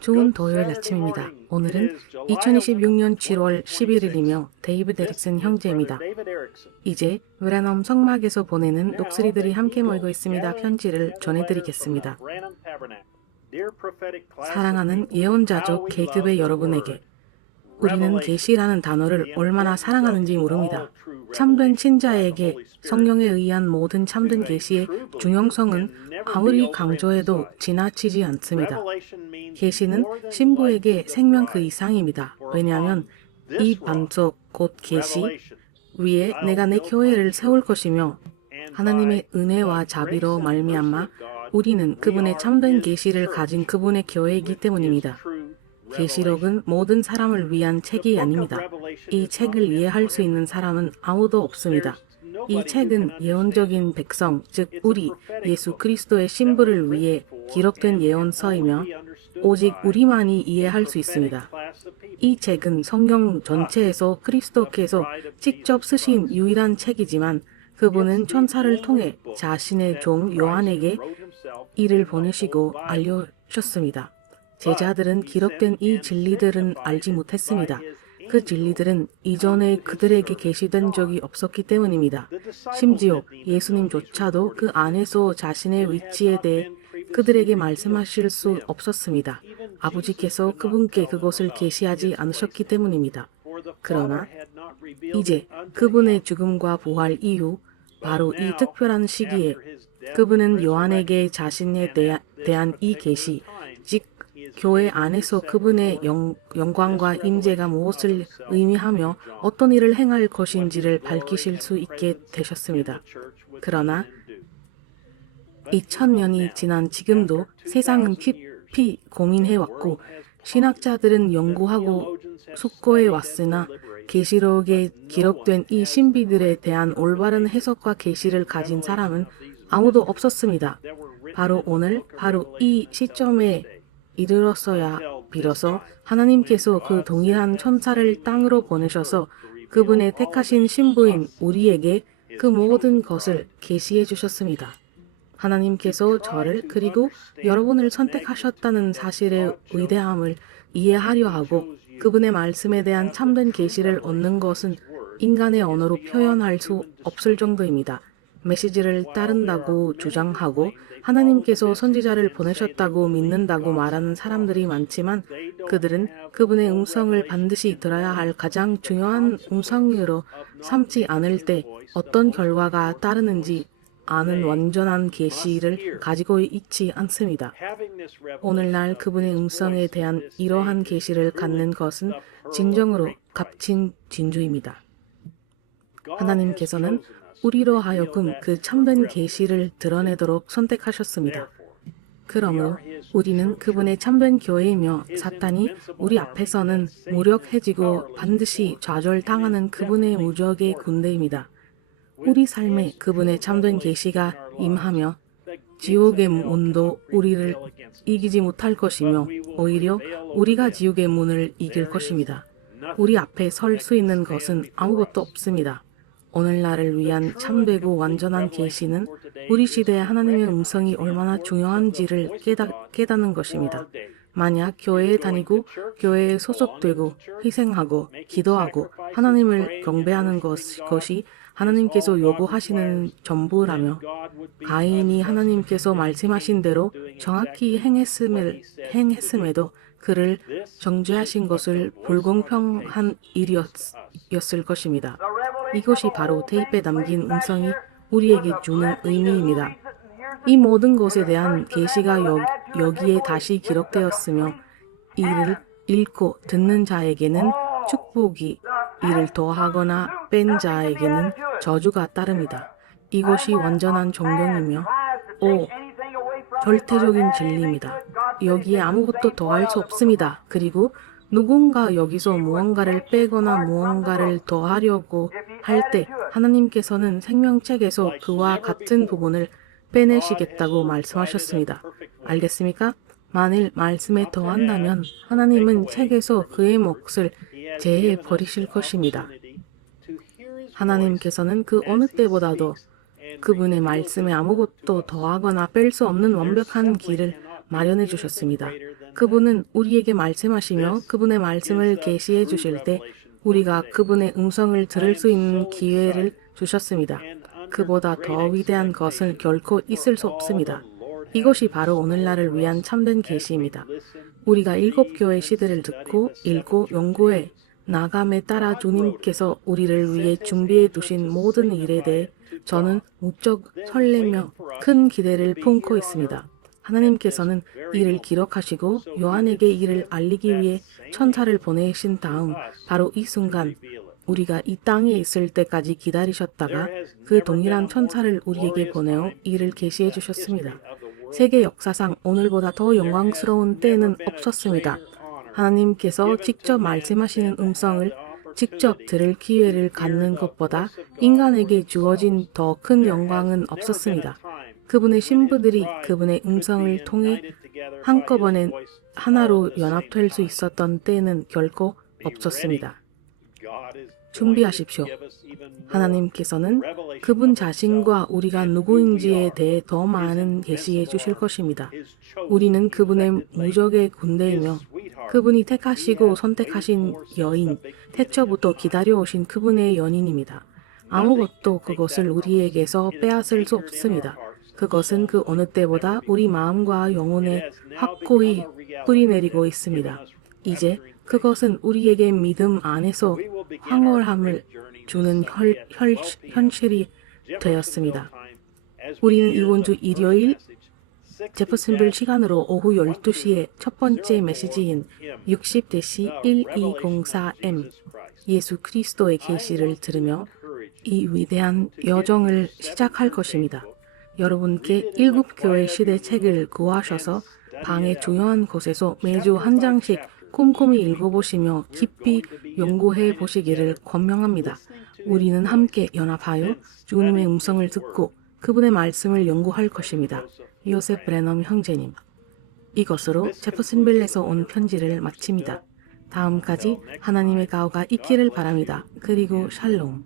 좋은 토요일 아침입니다. 오늘은 2026년 7월 11일이며 데이비드 에릭슨 형제입니다. 이제 브래넘 성막에서 보내는 녹슬이들이 함께 모이고 있습니다. 편지를 전해드리겠습니다. 사랑하는 예언자족 계급의 여러분에게 우리는 계시라는 단어를 얼마나 사랑하는지 모릅니다. 참된 신자에게 성령에 의한 모든 참된 계시의 중요성은 아무리 강조해도 지나치지 않습니다. 계시는 신부에게 생명 그 이상입니다. 왜냐하면 이 반석 곧 계시 위에 내가 내 교회를 세울 것이며 하나님의 은혜와 자비로 말미암아 우리는 그분의 참된 계시를 가진 그분의 교회이기 때문입니다. 계시록은 모든 사람을 위한 책이 아닙니다. 이 책을 이해할 수 있는 사람은 아무도 없습니다. 이 책은 예언적인 백성, 즉 우리 예수 그리스도의 신부를 위해 기록된 예언서이며 오직 우리만이 이해할 수 있습니다. 이 책은 성경 전체에서 그리스도께서 직접 쓰신 유일한 책이지만 그분은 천사를 통해 자신의 종 요한에게 이를 보내시고 알려주셨습니다. 제자들은 기록된 이 진리들은 알지 못했습니다. 그 진리들은 이전에 그들에게 계시된 적이 없었기 때문입니다. 심지어 예수님조차도 그 안에서 자신의 위치에 대해 그들에게 말씀하실 수 없었습니다. 아버지께서 그분께 그것을 계시하지 않으셨기 때문입니다. 그러나 이제 그분의 죽음과 부활 이후 바로 이 특별한 시기에 그분은 요한에게 자신에 대한 이 계시, 즉 교회 안에서 그분의 영광과 임재가 무엇을 의미하며 어떤 일을 행할 것인지를 밝히실 수 있게 되셨습니다. 그러나 2000년이 지난 지금도 세상은 깊이 고민해왔고 신학자들은 연구하고 숙고해 왔으나 계시록에 기록된 이 신비들에 대한 올바른 해석과 계시를 가진 사람은 아무도 없었습니다. 바로 오늘, 바로 이 시점에 이르렀어야 비로소 하나님께서 그 동일한 천사를 땅으로 보내셔서 그분의 택하신 신부인 우리에게 그 모든 것을 계시해 주셨습니다. 하나님께서 저를 그리고 여러분을 선택하셨다는 사실의 위대함을 이해하려 하고 그분의 말씀에 대한 참된 계시를 얻는 것은 인간의 언어로 표현할 수 없을 정도입니다. 메시지를 따른다고 주장하고 하나님께서 선지자를 보내셨다고 믿는다고 말하는 사람들이 많지만 그들은 그분의 음성을 반드시 들어야 할 가장 중요한 음성으로 삼지 않을 때 어떤 결과가 따르는지 아는 완전한 계시를 가지고 있지 않습니다. 오늘날 그분의 음성에 대한 이러한 계시를 갖는 것은 진정으로 값진 진주입니다. 하나님께서는 우리로 하여금 그 참된 계시를 드러내도록 선택하셨습니다. 그러므로 우리는 그분의 참된 교회이며 사탄이 우리 앞에서는 무력해지고 반드시 좌절당하는 그분의 무적의 군대입니다. 우리 삶에 그분의 참된 계시가 임하며 지옥의 문도 우리를 이기지 못할 것이며 오히려 우리가 지옥의 문을 이길 것입니다. 우리 앞에 설 수 있는 것은 아무것도 없습니다. 오늘날을 위한 참되고 완전한 계시는 우리 시대에 하나님의 음성이 얼마나 중요한지를 깨닫는 것입니다. 만약 교회에 다니고 교회에 소속되고 희생하고 기도하고 하나님을 경배하는 것이 하나님께서 요구하시는 전부라며 가인이 하나님께서 말씀하신 대로 정확히 행했음에도 그를 정죄하신 것을 불공평한 일이었을 것입니다. 이것이 바로 테이프에 담긴 음성이 우리에게 주는 의미입니다. 이 모든 것에 대한 계시가 여기에 다시 기록되었으며 이를 읽고 듣는 자에게는 축복이, 이를 더하거나 뺀 자에게는 저주가 따릅니다. 이것이 완전한 존경이며 절대적인 진리입니다. 여기에 아무것도 더할 수 없습니다. 그리고 누군가 여기서 무언가를 빼거나 무언가를 더하려고 할 때 하나님께서는 생명책에서 그와 같은 부분을 빼내시겠다고 말씀하셨습니다. 알겠습니까? 만일 말씀에 더한다면 하나님은 책에서 그의 몫을 제해 버리실 것입니다. 하나님께서는 그 어느 때보다도 그분의 말씀에 아무것도 더하거나 뺄 수 없는 완벽한 길을 마련해 주셨습니다. 그분은 우리에게 말씀하시며 그분의 말씀을 계시해 주실 때 우리가 그분의 음성을 들을 수 있는 기회를 주셨습니다. 그보다 더 위대한 것은 결코 있을 수 없습니다. 이것이 바로 오늘날을 위한 참된 계시입니다. 우리가 7교회 시대를 듣고 읽고 연구해 나감에 따라 주님께서 우리를 위해 준비해 두신 모든 일에 대해 저는 무척 설레며 큰 기대를 품고 있습니다. 하나님께서는 이를 기록하시고 요한에게 이를 알리기 위해 천사를 보내신 다음 바로 이 순간 우리가 이 땅에 있을 때까지 기다리셨다가 그 동일한 천사를 우리에게 보내어 이를 계시해 주셨습니다. 세계 역사상 오늘보다 더 영광스러운 때는 없었습니다. 하나님께서 직접 말씀하시는 음성을 직접 들을 기회를 갖는 것보다 인간에게 주어진 더 큰 영광은 없었습니다. 그분의 신부들이 그분의 음성을 통해 한꺼번에 하나로 연합될 수 있었던 때는 결코 없었습니다. 준비하십시오. 하나님께서는 그분 자신과 우리가 누구인지에 대해 더 많은 계시해 주실 것입니다. 우리는 그분의 무적의 군대이며 그분이 택하시고 선택하신 여인, 태초부터 기다려오신 그분의 연인입니다. 아무것도 그것을 우리에게서 빼앗을 수 없습니다. 그것은 그 어느 때보다 우리 마음과 영혼에 확고히 뿌리내리고 있습니다. 이제 그것은 우리에게 믿음 안에서 황홀함을 주는 현실이 되었습니다. 우리는 이번 주 일요일 제퍼슨빌 시간으로 오후 12시에 첫 번째 메시지인 60-1204M 예수 그리스도의 계시를 들으며 이 위대한 여정을 시작할 것입니다. 여러분께 7교회 시대 책을 구하셔서 방의 중요한 곳에서 매주 한 장씩 꼼꼼히 읽어보시며 깊이 연구해 보시기를 권명합니다. 우리는 함께 연합하여 주님의 음성을 듣고 그분의 말씀을 연구할 것입니다. 요셉 브래넘 형제님. 이것으로 제퍼슨빌에서 온 편지를 마칩니다. 다음까지 하나님의 가호가 있기를 바랍니다. 그리고 샬롬.